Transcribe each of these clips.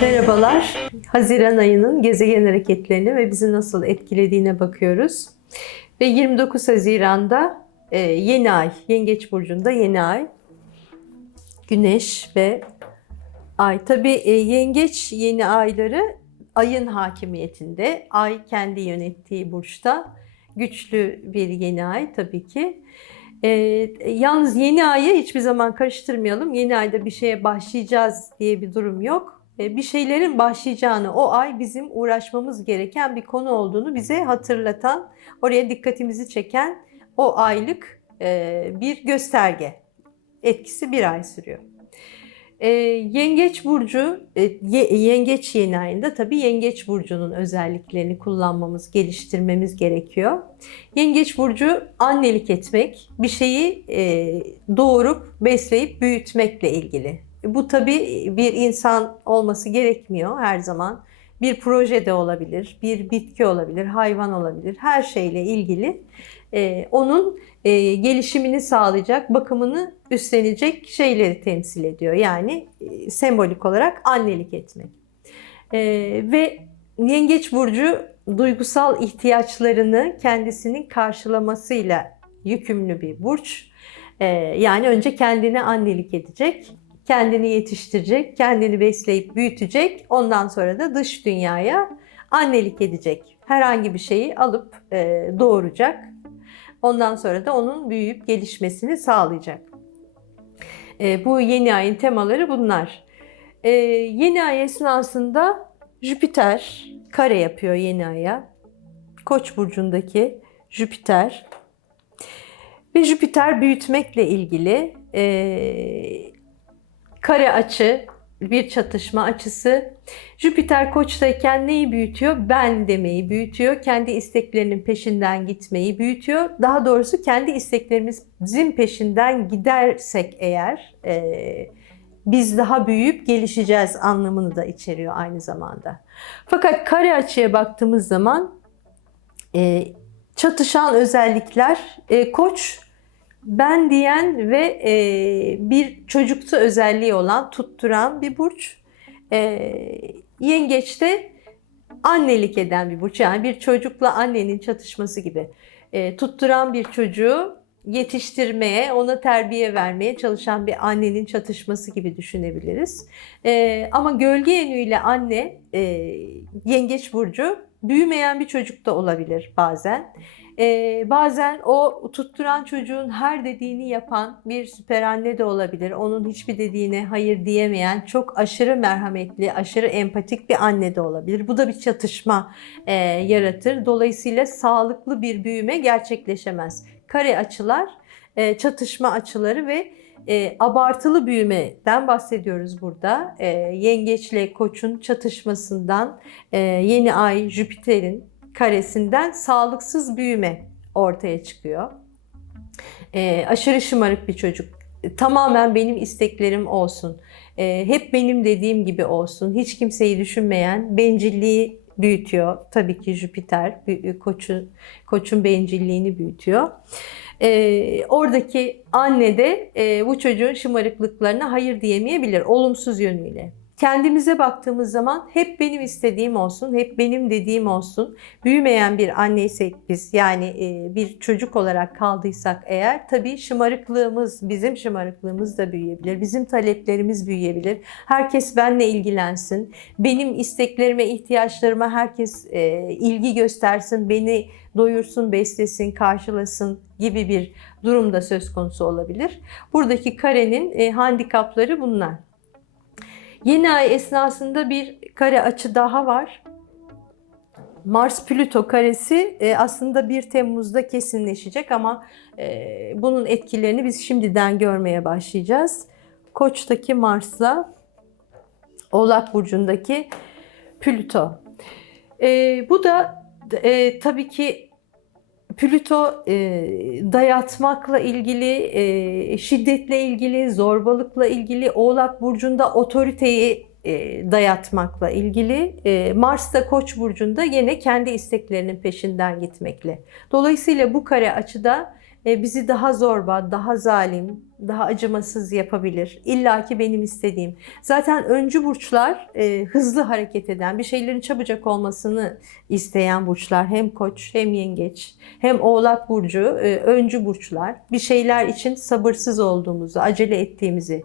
Merhabalar. Haziran ayının gezegen hareketlerine ve bizi nasıl etkilediğine bakıyoruz. Ve 29 Haziran'da e, yeni ay, Yengeç Burcu'nda yeni ay. Güneş ve ay. Tabii e, Yengeç yeni ayları ayın hakimiyetinde. Ay kendi yönettiği burçta. Güçlü bir yeni ay tabii ki. E, yalnız yeni ayı hiçbir zaman karıştırmayalım. Yeni ayda bir şeye başlayacağız diye bir durum yok. E, bir şeylerin başlayacağını, o ay bizim uğraşmamız gereken bir konu olduğunu bize hatırlatan, oraya dikkatimizi çeken o aylık e, bir gösterge. Etkisi bir ay sürüyor. E, yengeç burcu, ye- yengeç yeni ayında tabii yengeç burcunun özelliklerini kullanmamız, geliştirmemiz gerekiyor. Yengeç burcu annelik etmek, bir şeyi doğurup besleyip büyütmekle ilgili. Bu tabii bir insan olması gerekmiyor her zaman. Bir proje de olabilir, bir bitki olabilir, hayvan olabilir. Her şeyle ilgili e, onun e, gelişimini sağlayacak, bakımını üstlenecek şeyleri temsil ediyor. Yani e, sembolik olarak annelik etmek. E, ve Yengeç burcu duygusal ihtiyaçlarını kendisinin karşılamasıyla yükümlü bir burç. E, yani önce kendine annelik edecek, kendini yetiştirecek, kendini besleyip büyütecek. Ondan sonra da dış dünyaya annelik edecek. Herhangi bir şeyi alıp e, doğuracak. Ondan sonra da onun büyüyüp gelişmesini sağlayacak. E, bu yeni ayın temaları bunlar. E, yeni ay esnasında Jüpiter kare yapıyor yeni aya. Koç burcundaki Jüpiter. Ve Jüpiter büyütmekle ilgili e, kare açı, bir çatışma açısı. Jüpiter koçtayken neyi büyütüyor? Ben demeyi büyütüyor. Kendi isteklerinin peşinden gitmeyi büyütüyor. Daha doğrusu kendi isteklerimizin peşinden gidersek eğer e, biz daha büyüyüp gelişeceğiz anlamını da içeriyor aynı zamanda. Fakat kare açıya baktığımız zaman e, çatışan özellikler e, koç ben diyen ve e, bir çocuksu özelliği olan tutturan bir burç. E, yengeçte annelik eden bir burç. Yani bir çocukla annenin çatışması gibi. E, tutturan bir çocuğu yetiştirmeye, ona terbiye vermeye çalışan bir annenin çatışması gibi düşünebiliriz. E, ama gölge yönüyle anne, e, yengeç burcu büyümeyen bir çocuk da olabilir bazen. Ee, bazen o tutturan çocuğun her dediğini yapan bir süper anne de olabilir. Onun hiçbir dediğine hayır diyemeyen çok aşırı merhametli, aşırı empatik bir anne de olabilir. Bu da bir çatışma e, yaratır. Dolayısıyla sağlıklı bir büyüme gerçekleşemez. Kare açılar, e, çatışma açıları ve e, abartılı büyümeden bahsediyoruz burada. E, yengeçle koçun çatışmasından, e, yeni ay Jüpiter'in karesinden sağlıksız büyüme ortaya çıkıyor. E, aşırı şımarık bir çocuk. E, Tamamen benim isteklerim olsun. E, hep benim dediğim gibi olsun. Hiç kimseyi düşünmeyen, bencilliği büyütüyor. Tabii ki Jüpiter, koçun, koçun bencilliğini büyütüyor. E, oradaki anne de e, bu çocuğun şımarıklıklarına hayır diyemeyebilir olumsuz yönüyle. Kendimize baktığımız zaman hep benim istediğim olsun, hep benim dediğim olsun. Büyümeyen bir anneysek biz yani e, bir çocuk olarak kaldıysak eğer tabii şımarıklığımız, bizim şımarıklığımız da büyüyebilir. Bizim taleplerimiz büyüyebilir. Herkes benle ilgilensin. Benim isteklerime, ihtiyaçlarıma herkes e, ilgi göstersin. Beni doyursun, beslesin, karşılasın gibi bir durumda söz konusu olabilir. Buradaki karenin e, handikapları bunlar. Yeni ay esnasında bir kare açı daha var. Mars-Plüto karesi e, aslında 1 Temmuz'da kesinleşecek ama e, bunun etkilerini biz şimdiden görmeye başlayacağız. Koç'taki Mars'la Oğlak Burcu'ndaki Plüto. E, bu da tabii ki Plüto e, dayatmakla ilgili, e, şiddetle ilgili, zorbalıkla ilgili, Oğlak Burcu'nda otoriteyi e, dayatmakla ilgili, e, Mars da Koç burcunda yine kendi isteklerinin peşinden gitmekle. Dolayısıyla bu kare açıda e, bizi daha zorba, daha zalim, daha acımasız yapabilir. İlla ki benim istediğim. Zaten öncü burçlar e, hızlı hareket eden, bir şeylerin çabucak olmasını isteyen burçlar. Hem koç hem yengeç hem oğlak burcu e, öncü burçlar. Bir şeyler için sabırsız olduğumuzu, acele ettiğimizi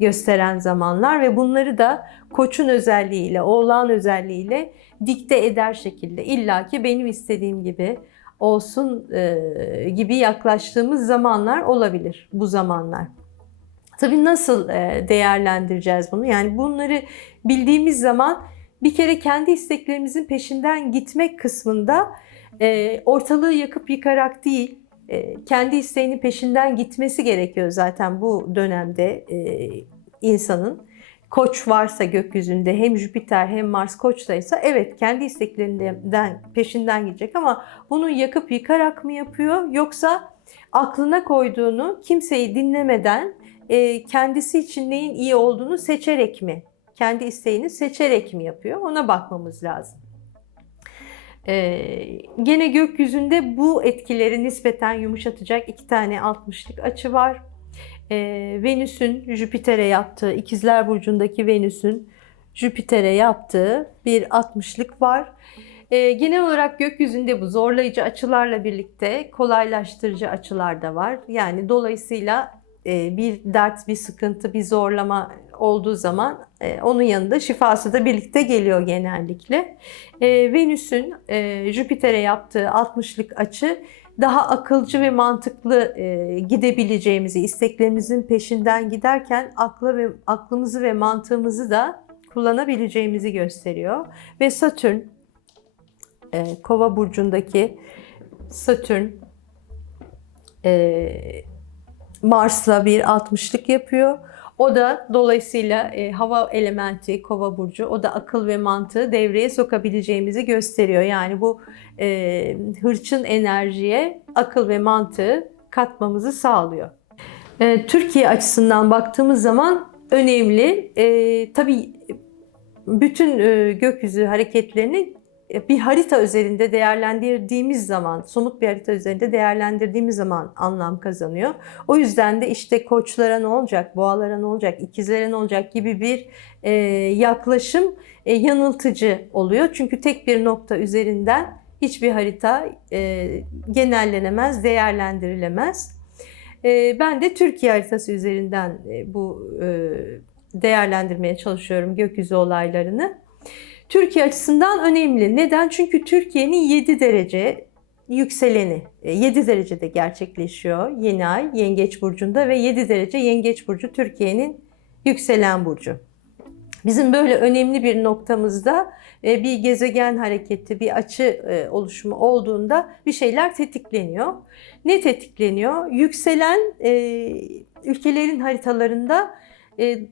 gösteren zamanlar ve bunları da koçun özelliğiyle, oğlağın özelliğiyle dikte eder şekilde illaki benim istediğim gibi olsun e, gibi yaklaştığımız zamanlar olabilir bu zamanlar. Tabii nasıl e, değerlendireceğiz bunu? Yani bunları bildiğimiz zaman bir kere kendi isteklerimizin peşinden gitmek kısmında e, ortalığı yakıp yıkarak değil, e, kendi isteğinin peşinden gitmesi gerekiyor zaten bu dönemde e, insanın. Koç varsa gökyüzünde hem Jüpiter hem Mars koçtaysa evet kendi isteklerinden peşinden gidecek ama bunu yakıp yıkarak mı yapıyor yoksa aklına koyduğunu kimseyi dinlemeden e, kendisi için neyin iyi olduğunu seçerek mi? Kendi isteğini seçerek mi yapıyor? Ona bakmamız lazım. Ee, gene gökyüzünde bu etkileri nispeten yumuşatacak iki tane 60'lık açı var. Ee, Venüs'ün Jüpiter'e yaptığı, İkizler Burcu'ndaki Venüs'ün Jüpiter'e yaptığı bir 60'lık var. Ee, genel olarak gökyüzünde bu zorlayıcı açılarla birlikte kolaylaştırıcı açılar da var. Yani dolayısıyla e, bir dert, bir sıkıntı, bir zorlama olduğu zaman e, onun yanında şifası da birlikte geliyor genellikle. E, Venüs'ün e, Jüpiter'e yaptığı 60'lık açı daha akılcı ve mantıklı e, gidebileceğimizi, isteklerimizin peşinden giderken akla ve aklımızı ve mantığımızı da kullanabileceğimizi gösteriyor. Ve Satürn e, Kova burcundaki Satürn e, Mars'la bir 60'lık yapıyor. O da dolayısıyla e, hava elementi kova burcu o da akıl ve mantığı devreye sokabileceğimizi gösteriyor. Yani bu e, hırçın enerjiye akıl ve mantığı katmamızı sağlıyor. E, Türkiye açısından baktığımız zaman önemli. E, tabii bütün e, gökyüzü hareketlerini bir harita üzerinde değerlendirdiğimiz zaman, somut bir harita üzerinde değerlendirdiğimiz zaman anlam kazanıyor. O yüzden de işte koçlara ne olacak, boğalara ne olacak, ikizlere ne olacak gibi bir e, yaklaşım e, yanıltıcı oluyor. Çünkü tek bir nokta üzerinden hiçbir harita e, genellenemez, değerlendirilemez. E, ben de Türkiye haritası üzerinden e, bu e, değerlendirmeye çalışıyorum gökyüzü olaylarını. Türkiye açısından önemli. Neden? Çünkü Türkiye'nin 7 derece yükseleni 7 derecede gerçekleşiyor yeni ay Yengeç burcunda ve 7 derece Yengeç burcu Türkiye'nin yükselen burcu. Bizim böyle önemli bir noktamızda e, bir gezegen hareketi, bir açı e, oluşumu olduğunda bir şeyler tetikleniyor. Ne tetikleniyor? Yükselen e, ülkelerin haritalarında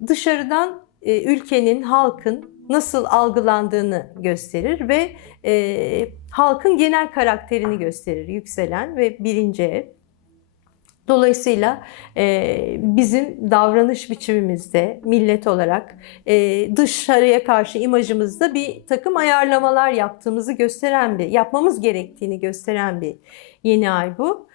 dışarıdan ülkenin, halkın nasıl algılandığını gösterir ve e, halkın genel karakterini gösterir yükselen ve birinci ev. Dolayısıyla e, bizim davranış biçimimizde millet olarak e, dışarıya karşı imajımızda bir takım ayarlamalar yaptığımızı gösteren bir, yapmamız gerektiğini gösteren bir yeni ay bu.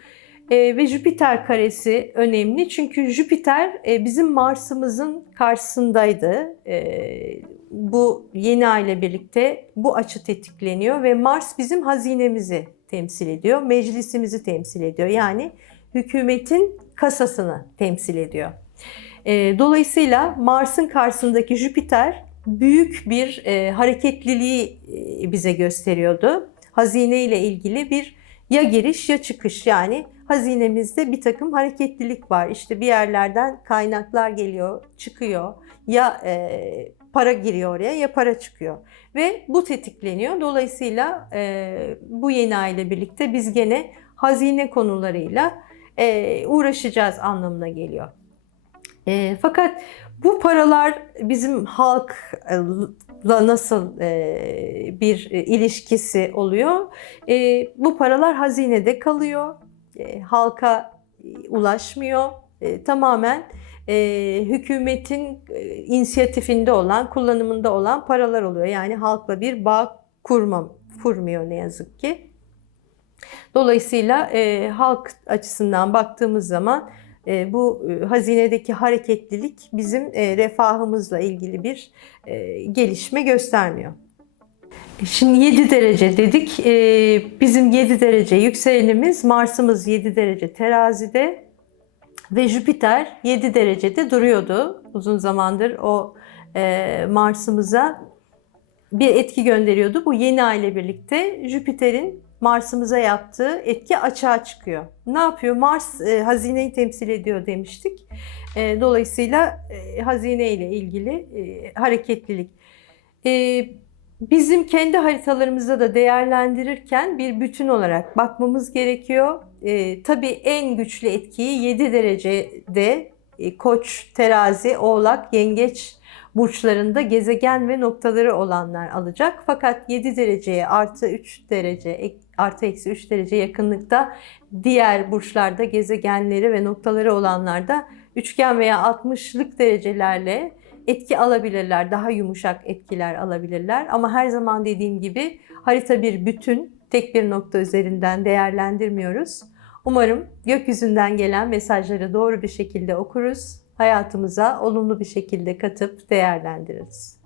E, ve Jüpiter karesi önemli çünkü Jüpiter e, bizim Mars'ımızın karşısındaydı. E, bu yeni ay ile birlikte bu açı tetikleniyor ve Mars bizim hazinemizi temsil ediyor, meclisimizi temsil ediyor. Yani hükümetin kasasını temsil ediyor. E, dolayısıyla Mars'ın karşısındaki Jüpiter büyük bir e, hareketliliği e, bize gösteriyordu. Hazine ile ilgili bir ya giriş ya çıkış yani hazinemizde bir takım hareketlilik var. İşte bir yerlerden kaynaklar geliyor, çıkıyor. Ya e, para giriyor oraya ya para çıkıyor. Ve bu tetikleniyor. Dolayısıyla e, bu yeni ay ile birlikte biz gene hazine konularıyla e, uğraşacağız anlamına geliyor. E, fakat bu paralar bizim halkla nasıl e, bir ilişkisi oluyor? E, bu paralar hazinede kalıyor, e, halka ulaşmıyor. E, tamamen e, hükümetin e, inisiyatifinde olan, kullanımında olan paralar oluyor. Yani halkla bir bağ kurmam, kurmuyor ne yazık ki. Dolayısıyla e, halk açısından baktığımız zaman e, bu e, hazinedeki hareketlilik bizim e, refahımızla ilgili bir e, gelişme göstermiyor. Şimdi 7 derece dedik. E, bizim 7 derece yükselenimiz, Mars'ımız 7 derece terazide ve Jüpiter 7 derecede duruyordu. Uzun zamandır o e, Mars'ımıza bir etki gönderiyordu. Bu yeni ay ile birlikte Jüpiter'in Mars'ımıza yaptığı etki açığa çıkıyor. Ne yapıyor? Mars e, hazineyi temsil ediyor demiştik. E, dolayısıyla e, hazine ile ilgili e, hareketlilik. E, bizim kendi haritalarımızda da değerlendirirken bir bütün olarak bakmamız gerekiyor. E, tabii en güçlü etkiyi 7 derecede e, Koç, Terazi, Oğlak, Yengeç burçlarında gezegen ve noktaları olanlar alacak. Fakat 7 dereceye artı 3 derece, artı eksi 3 derece yakınlıkta diğer burçlarda gezegenleri ve noktaları olanlar da üçgen veya 60'lık derecelerle etki alabilirler. Daha yumuşak etkiler alabilirler. Ama her zaman dediğim gibi harita bir bütün, tek bir nokta üzerinden değerlendirmiyoruz. Umarım gökyüzünden gelen mesajları doğru bir şekilde okuruz, hayatımıza olumlu bir şekilde katıp değerlendiririz.